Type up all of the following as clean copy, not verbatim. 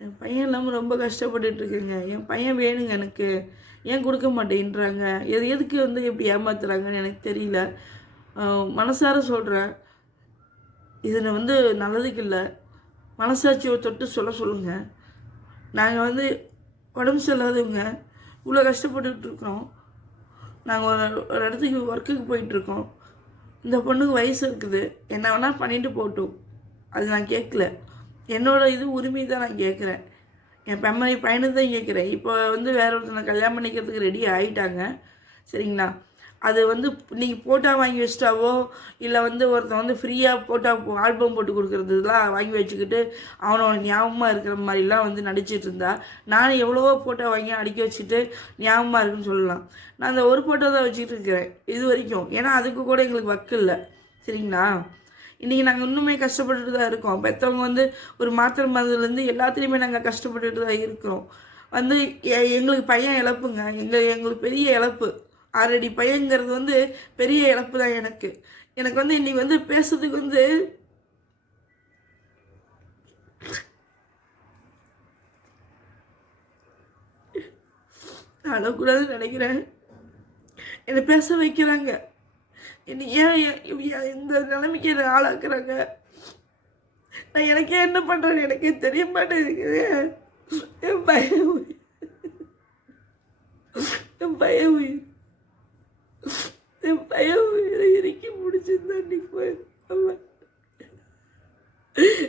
என் பையன் இல்லாமல் ரொம்ப கஷ்டப்பட்டுட்ருக்கேங்க. என் பையன் வேணுங்க எனக்கு. ஏன் கொடுக்க மாட்டேன்றாங்க? எதுக்கு வந்து இப்படி ஏமாத்துறாங்கன்னு எனக்கு தெரியல. மனசார சொல்கிறேன், இதில் வந்து நல்லதுக்கு இல்லை. மனசாட்சியை தொட்டு சொல்லுங்கள். நாங்கள் வந்து உடம்பு சரியில்லாதவங்க, இவ்வளோ கஷ்டப்பட்டுட்ருக்குறோம். நாங்கள் ஒரு இடத்துக்கு ஒர்க்குக்கு போயிட்டுருக்கோம். இந்த பொண்ணுக்கு வயசு இருக்குது, என்ன வேணால் பண்ணிட்டு போகட்டும். அது நான் கேட்கல. என்னோடய இது உரிமை தான் நான் கேட்குறேன். என் பையனுக்கு தான் கேட்குறேன். இப்போ வந்து வேற ஒருத்தனை கல்யாணம் பண்ணிக்கிறதுக்கு ரெடி ஆகிட்டாங்க, சரிங்களா? அது வந்து நீங்கள் ஃபோட்டோ வாங்கி வச்சிட்டாவோ, இல்லை வந்து ஒருத்தன் வந்து ஃப்ரீயாக ஃபோட்டோ ஆல்பம் போட்டு கொடுக்குறதுலாம் வாங்கி வச்சுக்கிட்டு அவனோட ஞாபகமாக இருக்கிற மாதிரிலாம் வந்து நடிச்சிட்டு இருந்தா, நானும் எவ்வளவோ ஃபோட்டோ வாங்கி அடுக்கி வச்சுட்டு ஞாபகமாக இருக்குன்னு சொல்லலாம். நான் அந்த ஒரு ஃபோட்டோ தான் வச்சுக்கிட்டு இருக்கிறேன் இது வரைக்கும். ஏன்னா அதுக்கு கூட எங்களுக்கு வக்கு இல்லை, சரிங்களா? இன்றைக்கி நாங்கள் இன்னுமே கஷ்டப்பட்டுட்டு தான் இருக்கோம். பெற்றவங்க வந்து ஒரு மாத்திரை மருந்துலேருந்து எல்லாத்துலேயுமே நாங்கள் கஷ்டப்பட்டுட்டு தான் இருக்கிறோம். வந்து எங்களுக்கு பையன் இழப்புங்க. எங்களுக்கு பெரிய இழப்பு. 6 அடி பையங்கிறது வந்து பெரிய இழப்பு தான் எனக்கு. எனக்கு வந்து இன்றைக்கி வந்து பேசுறதுக்கு வந்து அழக்கூடாதுன்னு நினைக்கிறேன். என்னை பேச வைக்கிறாங்க. என்னை ஏன் இந்த நிலைமைக்கு என்னை ஆளாக்குறாங்க? நான் எனக்கே என்ன பண்ணுறேன்னு எனக்கே தெரிய மாட்டேங்குது. என் பையன் உயிர், என் பையன் உயிர், என் பையன் உயிரை இறுக்கி முடிச்சிருந்தா அன்னைக்கு போயிருந்தேன்.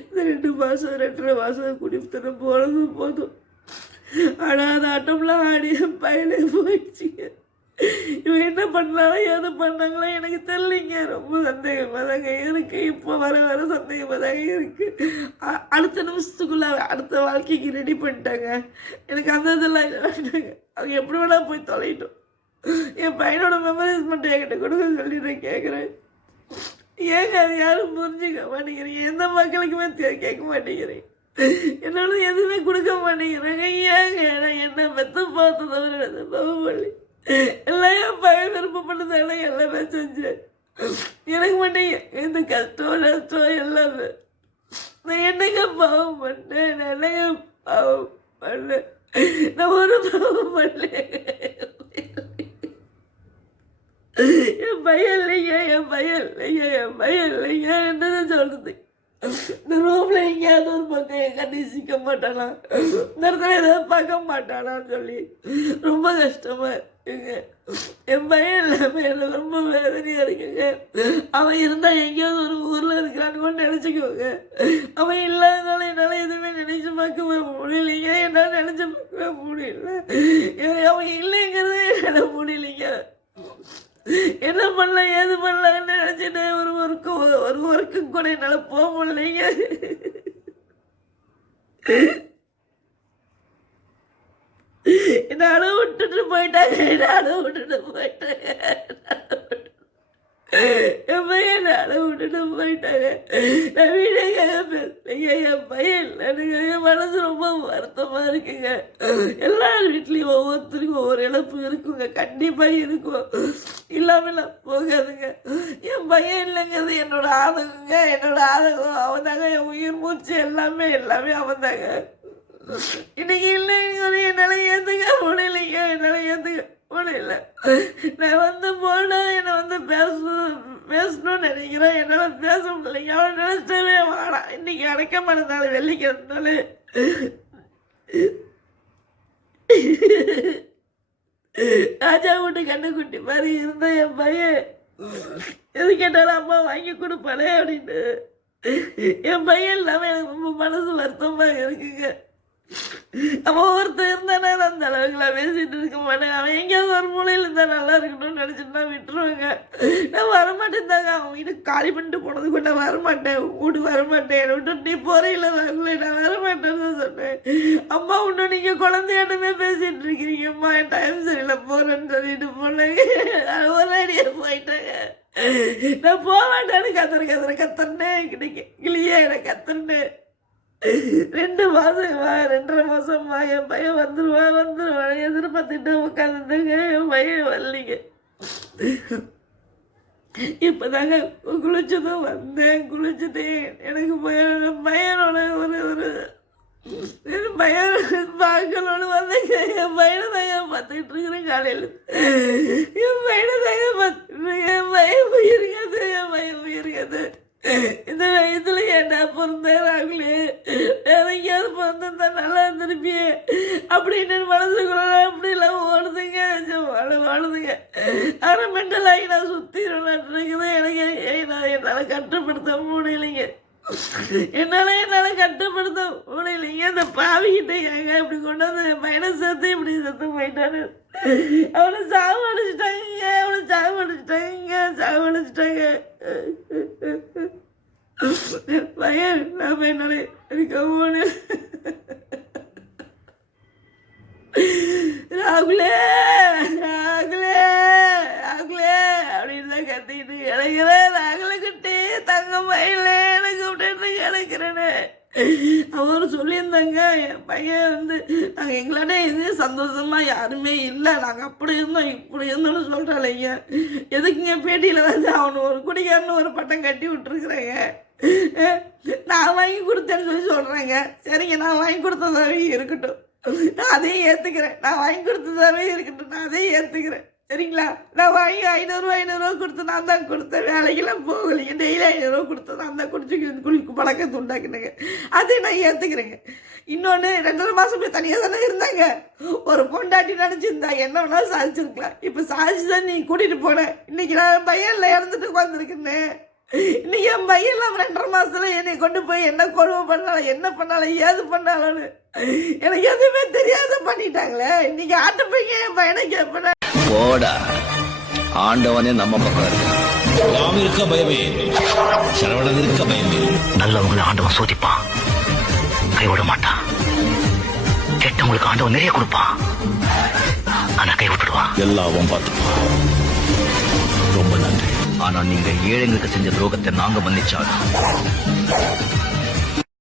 இந்த 2 மாதம் 2.5 மாதம் குடித்தனம் போனதும் போதும். ஆனால் அந்த ஆட்டம்லாம் ஆடி என் பையனே போயிடுச்சுங்க. இவங்க என்ன பண்ணாலும் எது பண்ணாங்களோ எனக்கு தெரியலைங்க. ரொம்ப சந்தேகமாக தாங்க இருக்குது. இப்போ வர சந்தேகமாக தாங்க இருக்குது. அடுத்த நிமிஷத்துக்குள்ளே அடுத்த வாழ்க்கைக்கு ரெடி பண்ணிட்டாங்க. எனக்கு அந்த இதெல்லாம் வேண்டாங்க. அவங்க எப்படி வேணா போய் தொலைட்டோம். என் பையனோட மெமரிஸ் மட்டும் என்கிட்ட கொடுக்க சொல்லி நான் கேட்குறேன். ஏங்க அது யாரும் புரிஞ்சுக்க மாட்டேங்கிறீங்க? எந்த மக்களுக்குமே கேட்க மாட்டேங்கிறேன். என்னோட எதுவுமே கொடுக்க மாட்டேங்கிறாங்க. ஏங்க நான் என்ன பெற்று பார்த்து தவிர பகுபள்ளி எல்லாம் என் பையன் விருப்பப்பட்டதால எல்லாமே செஞ்சேன். எனக்கு மட்டும் எந்த கஷ்டம் நஷ்டம் எல்லாமே. நான் என்னங்க பாவம் பண்ணேன்? நான் என்னங்க பாவம் பண்ணேன்? நான் ஒரு பாவம் பண்ணேன். என் பையன் இல்லைங்க, என் பையன் இல்லைங்க, என் பையன் இல்லைங்க. என்னதான் சொல்றது? இந்த ரூம்ல எங்கேயாவது ஒரு பக்கம் என் கண்ணி சிக்க மாட்டானா, இந்த இடத்துல ஏதாவது பார்க்க மாட்டானான்னு சொல்லி ரொம்ப கஷ்டமா இருக்குங்க. என் பையன் இல்லாம எனக்கு ரொம்ப வேதனையா இருக்குங்க. அவன் இருந்தா எங்கேயாவது ஒரு ஊர்ல இருக்கிறான்னு கூட நினைச்சுக்கோங்க. அவன் இல்லாதனால என்னால எதுவுமே நினைச்சு பார்க்கவே முடியலைங்க. என்னால நினைச்சு பார்க்கவே முடியல. அவன் இல்லைங்கிறது என்னால முடியலைங்க. என்ன பண்ணலாம் ஏது பண்ணலான்னு நினைச்சிட்டு ஒரு ஒர்க்கு கூட என்னால போக முடியலைங்க. என்ன அளவு விட்டுட்டு போயிட்டாங்க. என் பையன் அளவு விட்டுட்டு போயிட்டாங்க. நான் வீடுக்காக பேசுறேங்க. என் பையன் எனக்கு என் மனசு ரொம்ப வருத்தமா இருக்குங்க. எல்லா வீட்லேயும் ஒவ்வொருத்தருக்கும் ஒவ்வொரு இழப்பு இருக்குங்க. கண்டிப்பாக இருக்கும், இல்லாமல் போகாதுங்க. என் பையன் இல்லைங்கிறது என்னோட ஆதங்கங்க. என்னோட ஆதங்கம் அவன் தாங்க. என் உயிர் மூச்சு எல்லாமே அவன் தாங்க. இன்னைக்கு இல்லைங்க என்னால் ஏற்றுக்க முடியலைங்க. என்னால் ஏற்றுக்க முடியல. நான் வந்து போனா என்னை வந்து பேசணும்னு நினைக்கிறேன். என்னால் பேச முடியலைங்க. அவன் நினைச்சவே வாடா. இன்னைக்கு அடைக்க மாட்டேனால வெள்ளிக்கிறதுனால ராஜா வீட்டு கண்ணுக்குட்டி மாதிரி இருந்த என் பையன் எது கேட்டாலும் அம்மா வாங்கி கொடுப்பாளே அப்படின்னு என் பையன் இல்லாமல் எனக்கு ரொம்ப மனசு வருத்தமாக இருக்குங்க. அவன் ஒருத்தர் இருந்தானே அந்த அளவுக்குலாம் பேசிட்டு இருக்க மாட்டேன். அவன் எங்கேயாவது ஒரு மூலையில் இருந்தால் நல்லா இருக்கணும்னு நினச்சிட்டு நான் விட்டுருவேங்க. நான் வரமாட்டேன் தாங்க. அவன் வீட்டுக்கு காலி பண்ணிட்டு போனது கூட நான் வரமாட்டேன். வீடு வரமாட்டேன். என்னை விட்டு நீ போறீங்களா? நான் வரமாட்டேன்னு சொன்னேன். அம்மா இன்னும் நீங்கள் குழந்தையாட்டமே பேசிட்டு இருக்கிறீங்கம்மா, என் டைம் சரியில்லை போகிறேன்னு சொல்லிட்டு போனேங்க. ஒரு அடியாக போயிட்டாங்க. நான் போக மாட்டேன்னு கத்துறேன்னே கிடைக்க கிளியே என்னை கத்துறேன். 2 மாதம் 2.5 மாதம்மா என் பையன் வந்துடுவான் எதிர்பார்த்துட்டு உட்காந்துங்க. என் பையன் வரலிங்க. இப்போதாங்க குளிச்சதும் வந்தேன். குளிச்சுட்டு எனக்கு பையனோட ஒரு பார்க்கணும்னு வந்தேங்க. என் பையனை தாங்க பார்த்துக்கிட்டு இருக்கிறேன். காலையில் என் பையனை தாங்க பார்த்துட்டு என் பையன் போயிருக்காது, என் பையன் போயிருக்காது. இந்த வயசுல ஏன்டா பிறந்தாங்களே, வேற எங்கேயாவது பிறந்திருந்தா நல்லா இருந்திருப்பியே அப்படின்னு மனசுக்குள்ள அப்படிலாம் ஓடுதுங்க, வாழுதுங்க. ஆனால் மெண்டல் ஆகி நான் சுத்திரேன். எனக்கு என்னால் கட்டுப்படுத்த முடியலைங்க, என்னால் கட்டுப்படுத்த முடியலைங்க. அந்த பாவிக்கிட்ட ஏங்க இப்படி கொண்டு வந்து பையனை சேர்த்து இப்படி செத்து போயிட்டாரு. அவனை சாவடிச்சிட்டாங்க, பையன் நாம என்னால இருக்க ராகுலே அப்படின்னு தான் கத்திக்கிட்டு கிடக்கிறேன். ராகுலக்கிட்டே தங்க பையன்ல எனக்கு விட்டுட்டு கிடக்கிறேன்னு அவர் சொல்லியிருந்தாங்க. என் பையன் வந்து நாங்கள் எங்களாட்ட எது சந்தோஷமா யாருமே இல்லை, நாங்கள் அப்படி இருந்தோம் இப்படி இருந்தோம்னு சொல்கிறாங்க. எதுக்குங்க பேட்டியில் வந்து அவனை ஒரு குடிகாரன்னு ஒரு பட்டம் கட்டி விட்டுருக்குறாங்க. நான் வாங்கி கொடுத்தேன்னு சொல்லி சொல்கிறேங்க. சரிங்க, நான் வாங்கி கொடுத்ததாவே இருக்கட்டும், நான் அதையும் ஏற்றுக்கிறேன். நான் வாங்கி கொடுத்ததாவே இருக்கட்டும், நான் அதையும் ஏற்றுக்கிறேன். சரிங்களா, நான் வாங்கி 500 கொடுத்து நான் தான் கொடுத்தேன். வேலைக்கெல்லாம் போகலைங்க, டெய்லி 500 கொடுத்து நான் தான் குளிக்கு பழக்கத்தை உண்டாக்குனேங்க. அதை நான் ஏற்றுக்கிறேங்க. இன்னொன்று 2.5 மாதம் போய் தனியாக தானே இருந்தாங்க. ஒரு பொண்டாட்டி நினச்சிருந்தா என்ன வேணாலும் சாதிச்சிருக்கலாம். இப்போ சாதிச்சு தான் நீ கூட்டிகிட்டு போனேன். இன்னைக்கு நான் பையனில் இறந்துட்டு உட்காந்துருக்குன்னு. இன்னைக்கு என் பையன் 2.5 மாதத்துல என்னை கொண்டு போய் என்ன கொடுமை பண்ணாலும் என்ன பண்ணாலும் ஏது பண்ணாலும்னு எனக்கு எதுவுமே தெரியாத பண்ணிட்டாங்களே. இன்னைக்கு ஆட்டு பையன் என் பையனை கேட்பேன். போடா, ஆண்டவனே நம்ம பக்கம் இருக்கு. நாம் இருக்க பயமே, சரவணன் இருக்க பயமே. நல்லவங்களை ஆண்டவன் சோதிப்பான், கைவிட மாட்டான். கெட்டவங்களுக்கு ஆண்டவன் நிறைய கொடுப்பான், ஆனா கை விட்டுடுவான். எல்லாவும் பார்த்துப்பான். ரொம்ப நன்றி. ஆனா நீங்க ஏழைங்களுக்கு செஞ்ச துரோகத்தை நாங்க மன்னிச்சாலும்